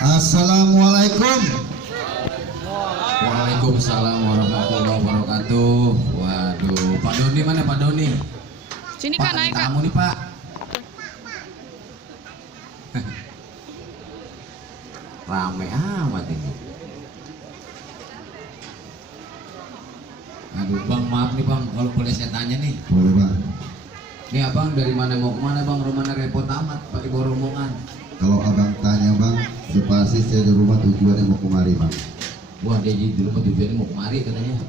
Assalamualaikum. Waalaikumsalam warahmatullahi wabarakatuh. Waduh, Pak Doni mana Pak Doni? Sini Pak, Kak, naik Kak. tamu nih Pak. Rame amat ini. Aduh Bang, maaf nih Bang, kalau boleh saya tanya nih. Boleh Bang. Nih Abang dari mana mau kemana Bang? Rumahnya repot amat, pakai bawa rombongan. Kalau abang tanya Bang, sudah pasti saya di rumah tujuannya mau kemari Bang. Wah dia di rumah tujuannya mau kemari katanya.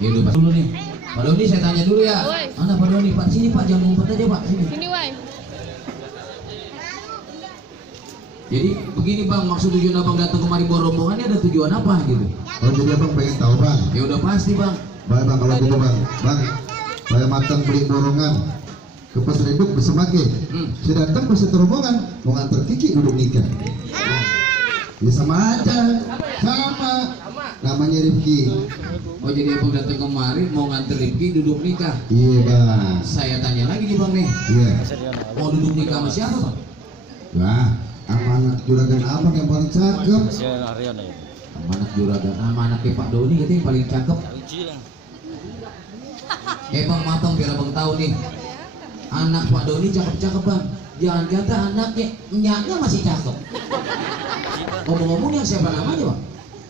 Ya udah Pak dulu nih. Pak Doni saya tanya dulu ya. Woi. Mana Pak Doni? Pak sini Pak, jangan ngumpet aja Pak sini. Sini, Wai. Jadi begini Bang, maksud tujuan Abang datang kemari bawa rombongannya ada tujuan apa gitu? Oh jadi abang pengen tahu Bang. Ya udah pasti Bang. Baik Bang kalau gitu Bang. Bang, saya matang beli borongan ke pasar induk bersemake. Saya datang ke satu rombongan mau nganter Kiki duduk nikah. Ya sama aja, sama. Namanya Rifki. Oh jadi Abang datang kemari mau nganter Rifki duduk nikah. Iya Bang. Saya tanya lagi nih Bang nih, Iya. mau duduk nikah sama siapa Bang? Lah, amanat juragan abang yang paling cakep. Amanat juragan, anaknya Pak Doni katanya yang paling cakep. Bang matang biar Abang tahu nih. Anak Pak Doni cakep-cakep Bang. Jangan kata anaknya, nyaknya masih cakep. Ngomong-ngomong yang siapa namanya Bang?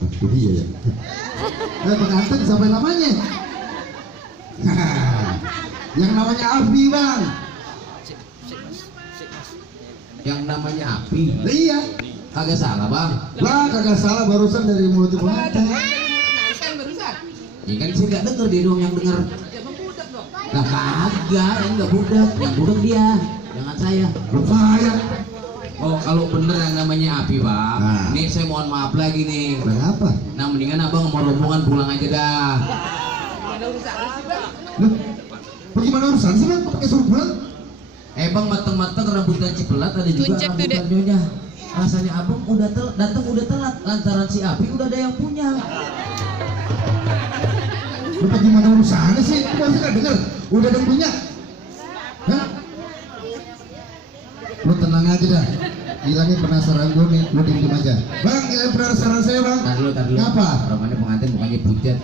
Itu dia ya. Pengantin sampai namanya. Yang namanya Abi Bang. Yang namanya Api. Iya. Kagak salah Bang. Lah kagak salah barusan dari mulut pengantin. Ya kan saya nggak denger, dia doang yang denger. Nah kagak, enggak budak, yang budak dia, jangan saya. Lumayan. Oh kalau bener yang namanya Api Bang, Nah. nih saya mohon maaf lagi nih. Kenapa? Nah mendingan Abang mau rombongan pulang aja dah. Loh, bagaimana urusan sih Bang? Pakai suruh pulang? Bang mateng-mateng rambutnya cipelat, ada juga Tuncek tuh, rambutnya Dek. nyonya. Rasanya Abang udah datang udah telat, lantaran si Api udah ada yang punya. Lu bagaimana urusannya sih? Lu masih gak denger? Udah ada yang punya? Hah? Lu tenang aja dah. Hilangin penasaran gue nih, lu diem aja. Bang, hilangin penasaran saya Bang. Tar dulu. Ngapa? Romannya pengantin bukannya bujet.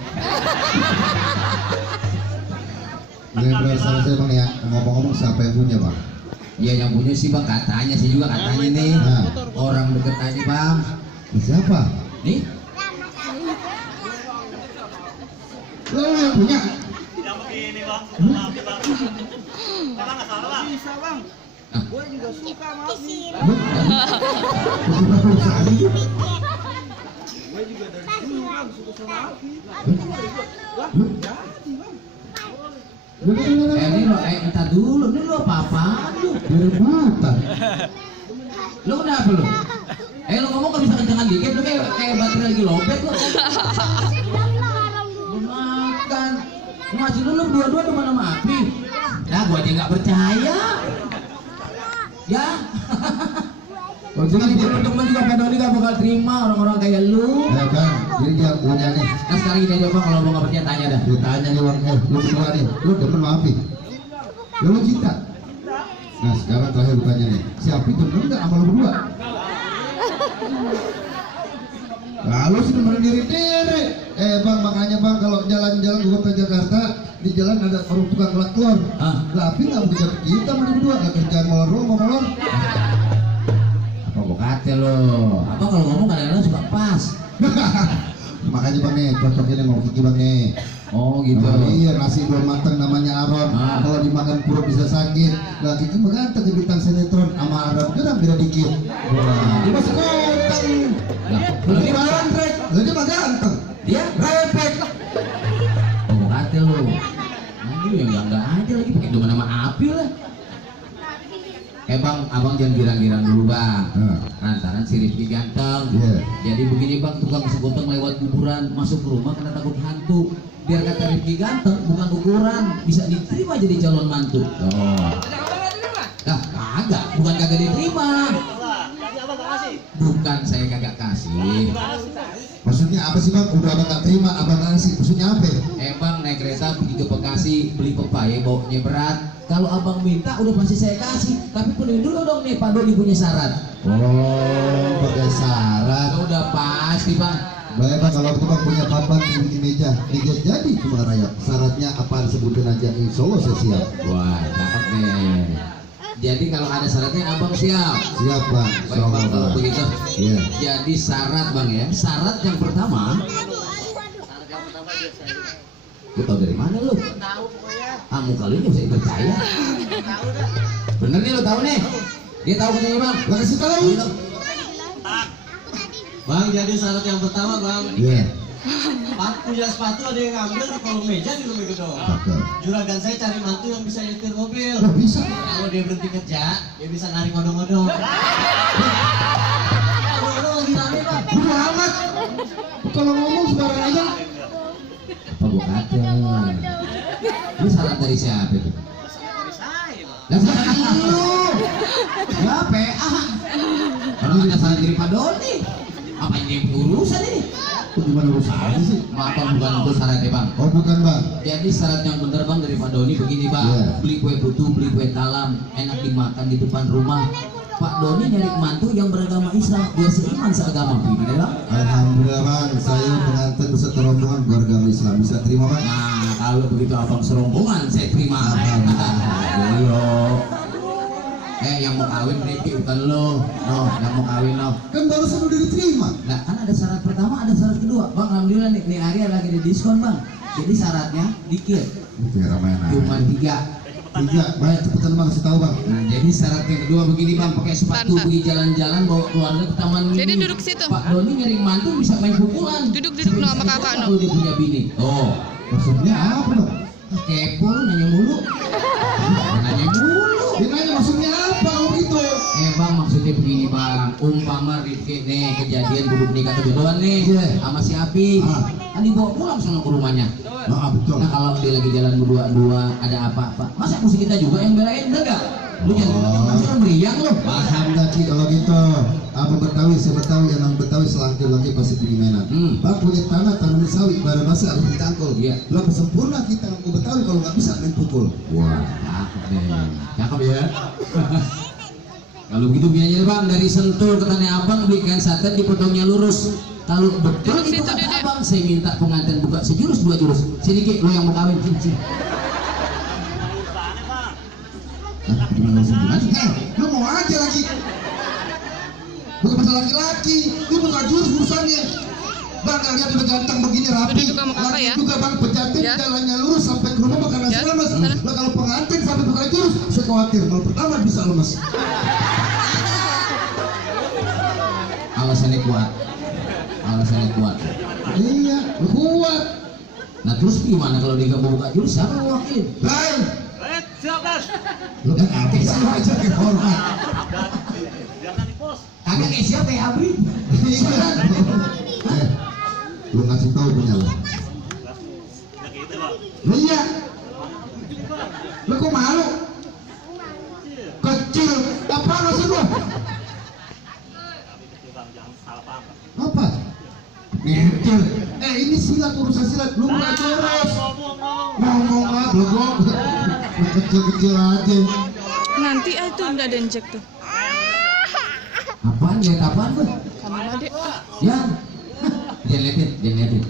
Hilangin penasaran saya Bang ya. Ngomong-ngomong siapa yang punya Bang? Iya yang punya sih Bang, katanya sih juga katanya nih. Nah. Orang deket aja Bang. Siapa? Nih, Lu yang punya? Yang begini bang, maaf ya bang. Emang nggak salah bang? Bisa bang. Ah. Gue juga suka sama Abi. Bagaimana urusannya? Gue juga dari dulu bang suka sama Abi. Lah, jadi bang. ini lo, entar dulu, ini lo apa-apaan lu? Dari mata. Lo kenapa lu? Lo ngomong gak bisa kencengan dikit, lu kayak baterai lagi lobet lo. Makan, masih dulu dua-dua teman sama Api. Nah, gua aja nggak percaya. Ya, Oh jadi dia teman-teman juga Pak Doni gak bakal terima orang-orang kayak lu. ya kan, jadi dia punya nih. Nah sekarang gini aja Bang, kalau mau nggak percaya tanya dah. Lu tanya nih Bang, lu berdua nih, lu demen sama Api? Lu cinta? Nah sekarang terakhir lu tanya nih, si Api demen nggak sama lu berdua? Lalu sih demen diri-diri. Bang, makanya Bang kalau jalan-jalan ke kota Jakarta, di jalan ada orang tukang kerak telur. Hah? Lah Api nggak mau kerja kita sama dia berdua, nggak kerjaan molor doang mau molor. Apa bokate lo? Apa kalau ngomong kadang-kadang suka pas. Makanya Bang nih, cocok ini mau Kiki Bang nih. Oh gitu. Iya, nasi belum matang namanya aron. Ah. Kalau dimakan perut bisa sakit. Lah Kiki mengantar ke bintang sinetron sama aron geram beda dikit. Wah, dia masih ganteng. Lah, kalau dia mah Andrek, lah dia mah ganteng. dia Repek. oh mau kate lu. Lagi lu yang enggak aja lagi pakai dengan nama api lah. Bang, abang jangan girang-girang dulu bang. Lantaran si Rifki ganteng. Iya. Jadi begini bang, tukang segoteng lewat kuburan masuk ke rumah karena takut hantu. Biar kata Rifki ganteng, bukan ukuran, bisa diterima jadi calon mantu. Oh. Lah kagak, bukan kagak diterima. Bukan saya kagak kasih. Maksudnya apa sih bang? Udah abang gak terima, abang kasih. Maksudnya apa? Bang naik kereta pergi ke Bekasi beli pepaya bawanya berat. Kalau abang minta udah pasti saya kasih. Tapi penuhin dulu dong nih Pak Doni punya syarat. Oh, pakai syarat. Udah pasti bang. Baik bang, kalau itu bang punya papan di meja jadi cuma rayap. Syaratnya apaan sebutin aja, insya Allah saya siap. Wah cakep nih. Jadi kalau ada syaratnya abang siap. Siap bang, insya Baik Allah bang kalau bang. begitu. Iya. Jadi syarat bang ya. Syarat yang pertama. Lu tau dari mana lu? Muka lu ini bisa dipercaya. Bener nih lu tahu nih. Dia tahu katanya bang. Lah kasih tahu. Bang, jadi syarat yang pertama bang, Iya. punya sepatu ada yang ngambil di kolong meja di rumah gedung. Cakep. Juragan saya cari mantu yang bisa nyetir mobil. Lah bisa. Kalau dia berhenti kerja, dia bisa narik odong-odong. Odong-odong lagi rame bang. Udah amat. Kalau ngomong sembarang aja. Apa gua kata? Ini syarat dari siapa itu? Lah siapa lu? Siapa? Kalau ada syarat dari Pak Doni. Apa ini urusan ini? Gimana urusannya sih? Maaf bang, bukan untuk syaratnya bang. Oh bukan bang. Jadi syarat yang bener bang dari Pak Doni begini bang. Iya. Beli kue putu, beli kue talam, enak dimakan di depan rumah. Pak Doni nyari mantu yang beragama Islam, dia seiman seagama. Gimana bang? Alhamdulillah bang, saya pengantin beserta rombongan beragama Islam, bisa terima bang? Nah kalau begitu abang serombongan saya terima. Ayo. Yang mau kawin Rifki bukan lo. No, yang mau kawin lo. Kan barusan udah diterima. Nah kan ada syarat pertama, ada syarat kedua. Bang alhamdulillah nih hari lagi di diskon bang. Jadi syaratnya dikit, Biar ramai cuma 3. Tiga, baik cepetan bang, kasih tahu bang. Nah, jadi syarat yang kedua begini bang, pakai sepatu pergi jalan-jalan bawa keluarga ke taman mini. Jadi duduk situ. Pak Doni nyari mantu bisa main pukulan. Duduk no sama kakak no. Kalau dia punya bini. Oh, Maksudnya apa bang? kepo lu nanya mulu. Nanya mulu. Dia nanya maksudnya apa kalau gitu? Bang maksudnya begini bang, umpama Rifki nih kejadian duduk nikah kejodohan nih Iya. sama si Api, kan dibawa pulang sama ke rumahnya. Betul. Nah kalau dia lagi jalan berdua-dua ada apa-apa, masa mesti kita juga yang belain enggak? Lu jangan langsung meriang lu. Paham gak Ki kalau gitu? Apa Betawi, saya Betawi, yang orang Betawi selangkir lagi pasti punya mainan. Bang punya tanah, tanaman sawi, barang basa harus ditangkul. Iya. Lo sempurna kita ngaku Betawi kalau nggak bisa main pukul. Wah, cakep deh. Cakep ya. Kalau gitu biayanya bang dari Sentul ke Tanah Abang beli kain satin dipotongnya lurus. Kalau betul Duduk itu situ, kata Dede. abang, saya minta pengantin buka sejurus 2 jurus. Sini Ki, lo yang mau kawin cincin. Gimana sih? Lo mau aja lagi? Bukan masalah laki-laki, lu bukan jurus urusannya. Bang lihat udah ganteng begini rapi. Duduk sama kakak Laki ya. juga bang pejantin Ya. jalannya lurus sampai ke rumah makan nasi Ya, lemes. sana. Lah kalau pengantin sampai buka jurus, saya khawatir malam pertama bisa lemes. Alasannya kuat. Alasannya kuat. Iya, lu kuat. Nah terus gimana kalau dia nggak mau buka jurus siapa yang wakilin? Lain. Siap bang. Lu kan apa sih lu aja ke hormat. Kagak kayak siapa ya Abri? Iya. Lu ngasih tahu punya lu. Iya. Lu kok malu? Kecil. Apa maksud lu? Apa? Ngerti. Ini silat, urusan silat. Lu nggak jurus. Ngomong lah, belum. Kecil-kecil aja. Nanti itu nggak ada injek tuh. Apaan? Lihat apaan tuh? Kamu adek. Ya. Jangan liatin, jangan liatin.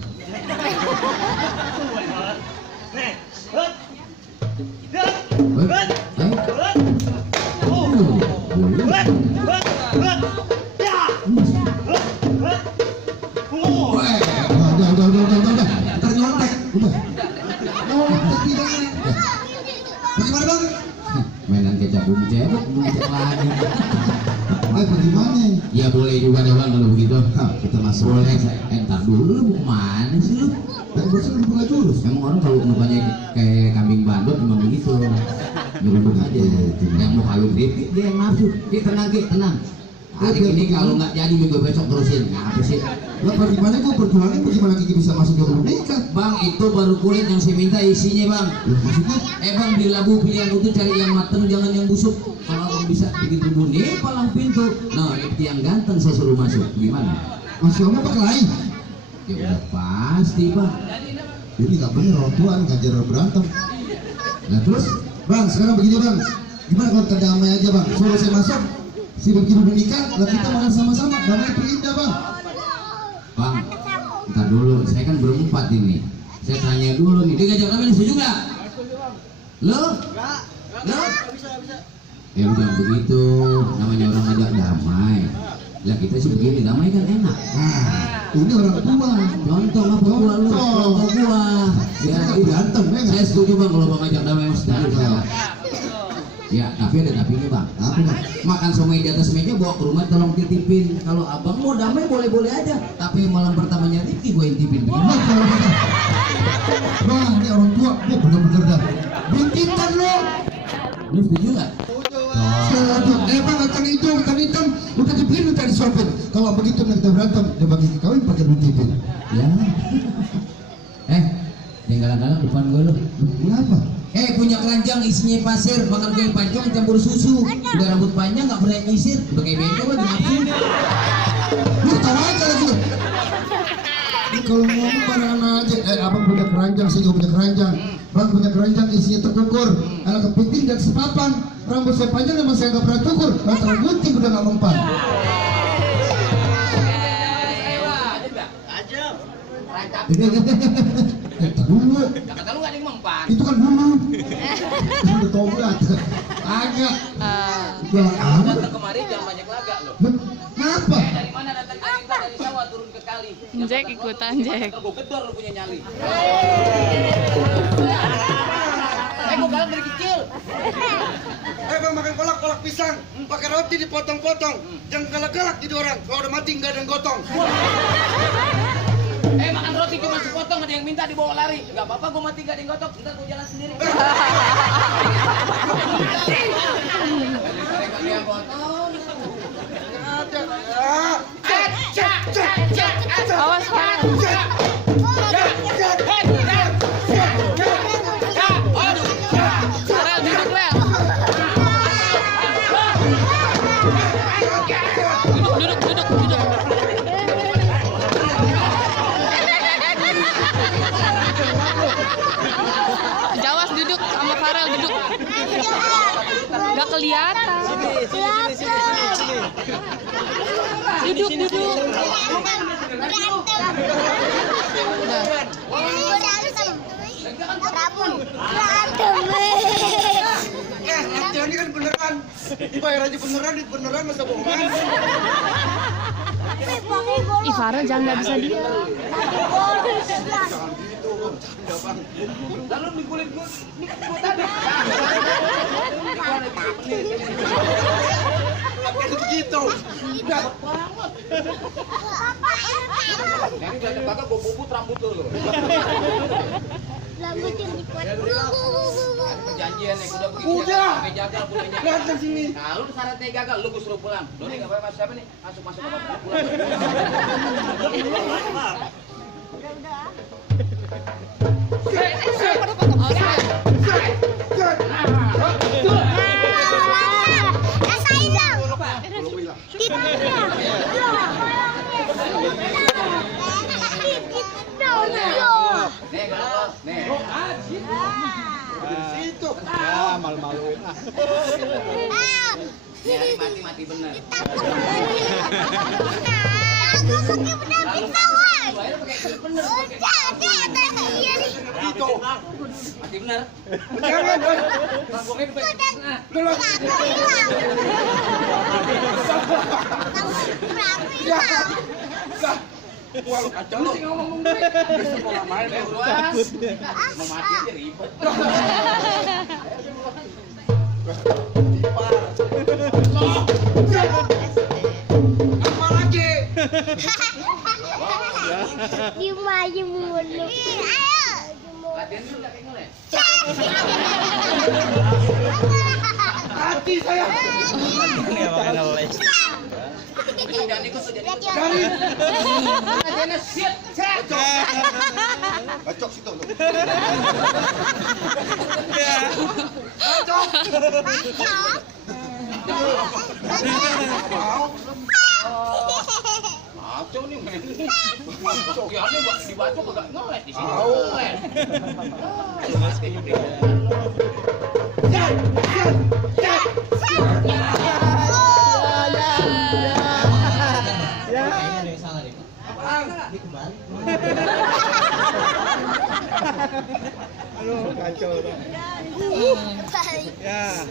Udah. Ntar nyontek. Udah. tidak. Bagaimana bang? Mainan kecap bumbu cebok lagi. Bagaimana? Ya boleh juga deh bang kalau begitu. Hah, kita masuk. Boleh. Entar dulu lu mau kemana sih lu? Bosan buka jurus. Emang orang kalau mukanya kayak kambing bandot memang begitu. Nyeruduk aja. Yang mau halus dia yang nafsu. Dia tenang Ki, tenang. Hari ini kalau nggak jadi minggu besok terusin. Apa sih? Lah bagaimana gua perjuangan bagaimana Kiki bisa masuk ke boneka? Bang itu baru kulit yang saya minta isinya bang. Maksudnya? Bang di labu pilih yang utuh cari yang mateng jangan yang busuk. Kalau abang bisa bikin tubuh nih palang pintu. Nah itu yang ganteng saya suruh masuk. Gimana? Masih oma pakai lain. Ya udah pasti bang. Ini nggak bener orang tua ngajar berantem. Nah terus Bang, sekarang begini bang, gimana kalau kita damai aja bang? Suruh saya masuk, si begitu menikah, lah kita makan sama-sama, damai itu indah bang. bang, ntar dulu saya kan berempat ini. Saya tanya dulu nih, dia ngajak kami setuju nggak? Lo? Lo? Ya udah begitu, namanya orang ngajak damai. Lah kita sih begini, damai kan enak. Nah, ini orang tua. Contoh apa gua lu? Contoh gua. Kita nggak berantem, ya nggak? Saya setuju bang kalau bang ngajak damai mas setuju saya. Ya tapi ada tapinya bang. Apa bang? Makan somai di atas meja bawa ke rumah tolong titipin. Kalau abang mau damai boleh-boleh aja. Tapi malam pertamanya Rifki gua yang titipin. Bang, ini orang tua, gua bener-bener dah. Bintitan lo. Lu setuju nggak? Setuju. Bang, ikan hitam, udah dipilih tadi sopir. Kalau begitu nanti kita berantem, dia bagi kawin pakai bintitan. Ya. Jangan galak-galak depan gua lu. Kenapa? Punya keranjang isinya pasir, makan kue pancong campur susu. Udah rambut panjang nggak pernah nyisir, udah kayak bengkel lagi nafsu. Lu tahu aja lagi. Ini kalau ngomong barengan aja. Abang punya keranjang, saya juga punya keranjang. Bang punya keranjang isinya terkukur. Anak kepiting dan sepapan. Rambut saya panjang emang saya nggak pernah cukur. Lantaran gunting udah nggak mempan. Dulu. Kata lu nggak ada yang mempan. Itu kan dulu. Udah tobat. Agak. Udah apa? Datang kemari jangan banyak lagak lo. Kenapa? Dari mana datang kali dari sawah turun ke kali. Jack ikutan Jack. Gue gedor lu punya nyali. Gue galak dari kecil. Bang makan kolak pisang, pakai roti dipotong-potong. Jangan galak-galak jadi orang. Kalau udah mati nggak ada yang gotong. Makan roti cuma sepotong, ada yang minta dibawa lari. Gak apa-apa, gue mati gak ada yang gotong. Ntar gue jalan sendiri. Awas Pak. Farel duduk Bel. Duduk. Jawas duduk sama Farel duduk. Gak kelihatan. Duduk. Latihan ini kan beneran. Dibayar aja beneran, duit beneran masa bohongan. Ih Farel jangan nggak bisa dia. Lalu dikulin gue tadi. Begitu. Jadi dari kakak gue bubut rambut lo. Rambut yang dibuat. Perjanjian nih udah begitu. Udah. Sampai jagal punya. Lihat ke sini. Nah lu syaratnya gagal, lu gue suruh pulang. Lu nih nggak apa-apa siapa nih? Masuk apa pulang. Rasain dong. Nih. Situ. Malu-maluin ah. Nih mati bener. Itu. Mati bener. Jangan. Dulu. Ya. Wah, lu kacau lu. Ngomong duit. Bisa mau main lu, Bos. Mau mati aja ribet. Apa lagi? Diem aja mulu. Hati saya. Bacok situ. Bacok nih men. Bacok ya nih dibacok agak ngeles di sini.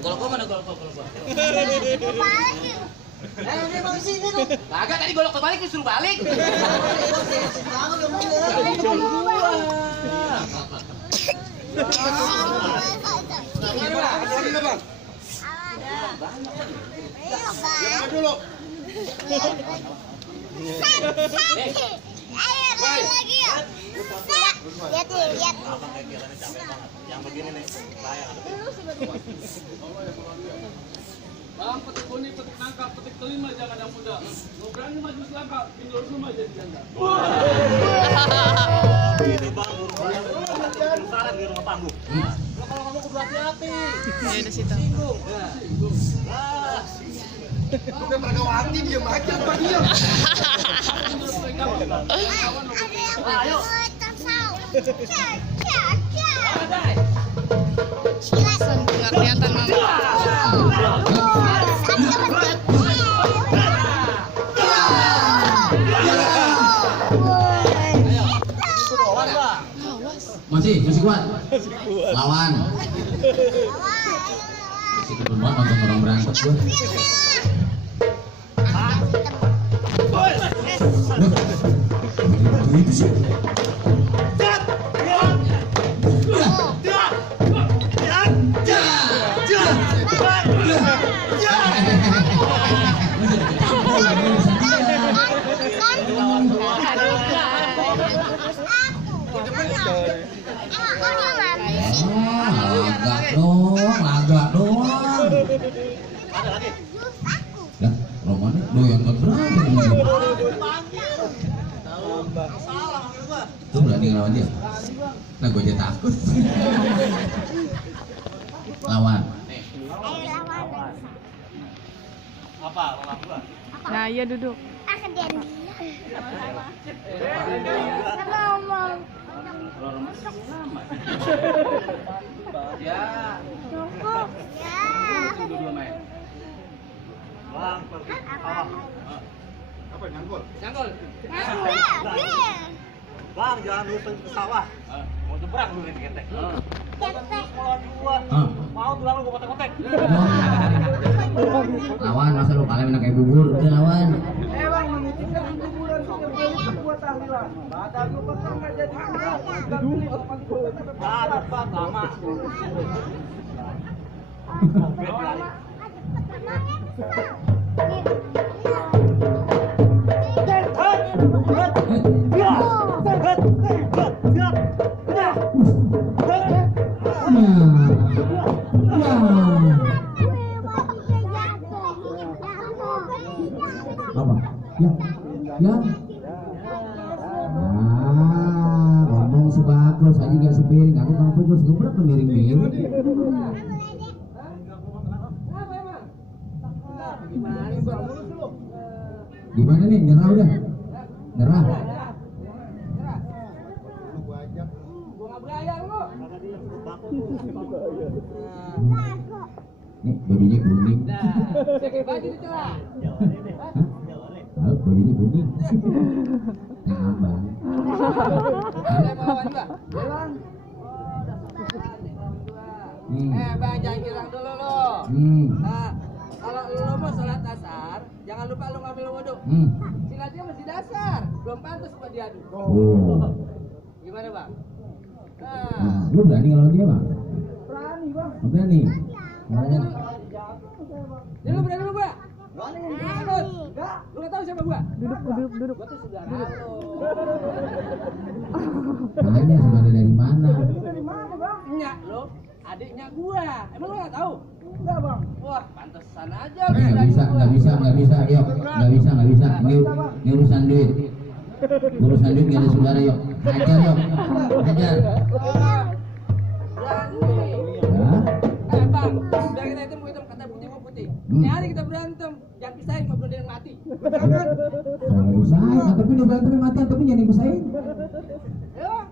Golok mana golok? Kagak tadi golok kebalik disuruh balik. Dulu. Ayo lagi ya. Lihat nih, lihat. Yang begini nih, saya. Bang, petik boni, petik nangka, petik telima, jangan yang muda. Mau berani maju selangkah, pindah rumah jadi janda. Ini bang, saran di rumah panggung. Kalau kamu kudu hati-hati. Dia udah situ. Singgung. Udah Megawati diam aja apa diam? Ayo. Nggak kelihatan mama. Masih kuat. Lawan. Masih kebun banget nonton orang berantem gue. Itu sih. Agak doang. Lah, Romannya doyan nggak berani. Tuh berani ngelawan dia. Nah, gue aja takut. Lawan. Apa? Lawan gua. Nah, iya duduk. Akan dia. Ngomong. Ya, Cukup. Ya. dua main. Bang, apa nyanggol? Canggol. Bang, jangan numpang ke sawah. Mau nyebrang dulu nih ketek. Sekolah dua. Mau tuh lalu gua kotek-kotek. Lawan, masa lu kalah minum kayak bubur. Udah lawan. Bang, menitipkan kuburan itu buat tahlilan. Batal lu pesan enggak jadi. Ada Bang, lama. Apa? Ya. Ngomong sebagus aja nggak sepiring. Aku kamu pukul segebrek miring-miring. Gimana nih? Nyerah udah? Nyerah? Nih bajunya kuning. Hah? Bajunya kuning. Ngambang. Bang, jangan girang dulu lo. Nah, kalau lo mau sholat asar, jangan Jangan lupa lu ngambil wudhu. Silatnya masih dasar, belum pantas buat diadu. Gimana bang? Nah, lu berani kalau dia bang? Berani bang. Berani. Makanya. Jadi lu berani lu gua? Berani. Enggak. Lu nggak tahu siapa gua? Duduk. Gua tuh saudara lu. Makanya saudara dari mana? Dari mana bang? Nyak lu, adiknya gua. Emang lu nggak tahu? Enggak bang. Wah, pantesan aja. Nggak bisa, yuk. Nggak bisa. Ini urusan duit. Urusan duit gak ada saudara, yuk. Hajar, yuk. Hajar. Berani. Ya. Bang, biar kita hitam kata putih putih. Ini hari kita berantem, jangan pisahin ngobrol dengan mati. Saya usahain, tapi udah berantem mati, tapi jangan dipisahin. Ya.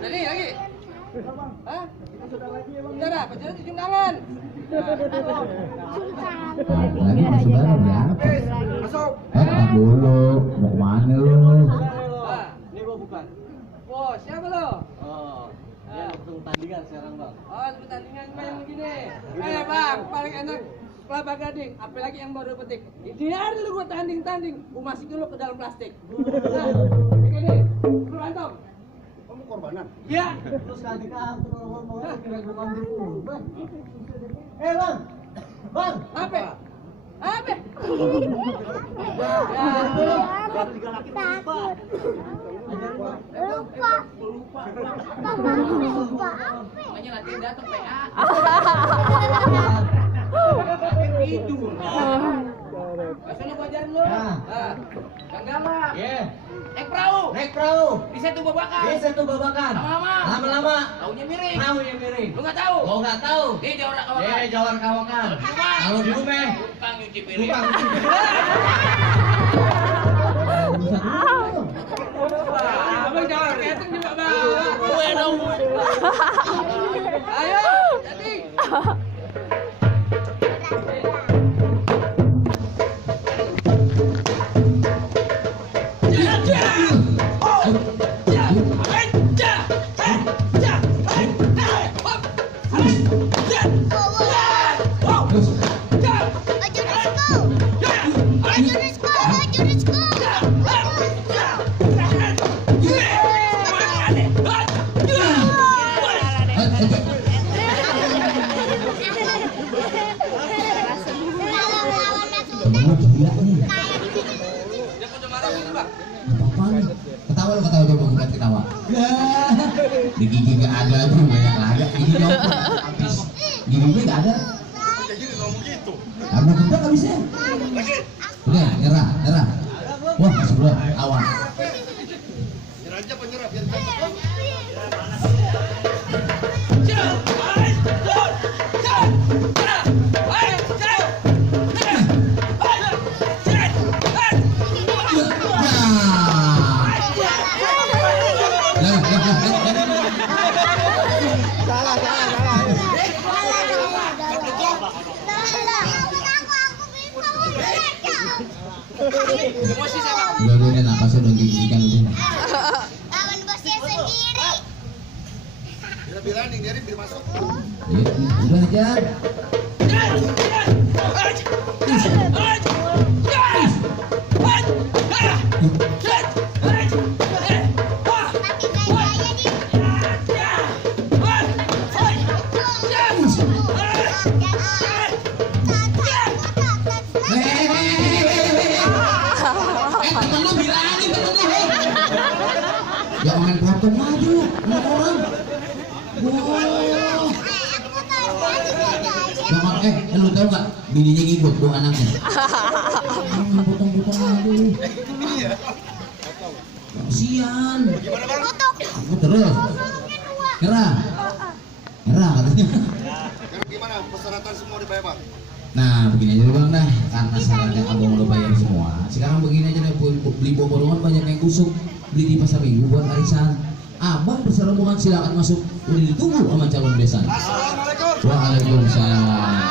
Jadi lagi. Hah? Saudara, pacaran cium tangan. Lagi sama saudara berapa? Masuk. Dulu, mau kemana lu? Ini gua bukan. Wah, siapa lo? Dia ketemu tandingan sekarang bang. Ketemu tandingan main begini. Bang, paling enak kelapa gading, apalagi yang baru petik. Biar lu gua tanding, gua masukin lu ke dalam plastik. Nah, begini, lu berantem. Kamu korbanan. Iya. Terus kali kamu ngomong kira gua ngambil kurban. Bang. Bang, Apa? Apa? baru 3 laki lupa. Lupa. Makanya latihan datang PA. Tidur. Biasa lu belajar lu. Yang galak. Naik perahu. Di satu babakan. Lama-lama. Taunya miring. Lu nggak tahu? Oh, enggak tahu. Ini jawar kawakan. Kalau di rumah Tukang nyuci piring. Abang jangan keteng juga bang. Gue dong. Ayo, jadi. Ketawa coba bukan ketawa. Di gigi gak ada tuh banyak laga. Gigi jauh habis. Gigi gue gak ada. Jadi ngomong gitu. Kamu kita gak bisa. Udah nyerah. Wah masih belum awal. Nyerah aja penyerah biar cepet. Emosi saya bang. Udah napasnya udah gigi-gigikan udah. Lawan bosnya sendiri. Bila bilangin dari biar masuk. Ya, udah aja. Temen lu bilangin temen lu. Jangan main potong maju sama orang. Jangan lu tau gak bininya ngikut tuh anaknya. Jangan potong-potong maju. Kasian. Gimana bang? Aku terus. Nyerah katanya. Sekarang gimana persyaratan semua dibayar bang? Nah begini aja bang dah, karena syaratnya abang udah bayar semua. Sekarang begini aja deh, beli borongan banyak yang kusuk, beli di pasar minggu buat arisan. Abang berserombongan silakan masuk, udah ditunggu sama calon besan. Assalamualaikum. Waalaikumsalam.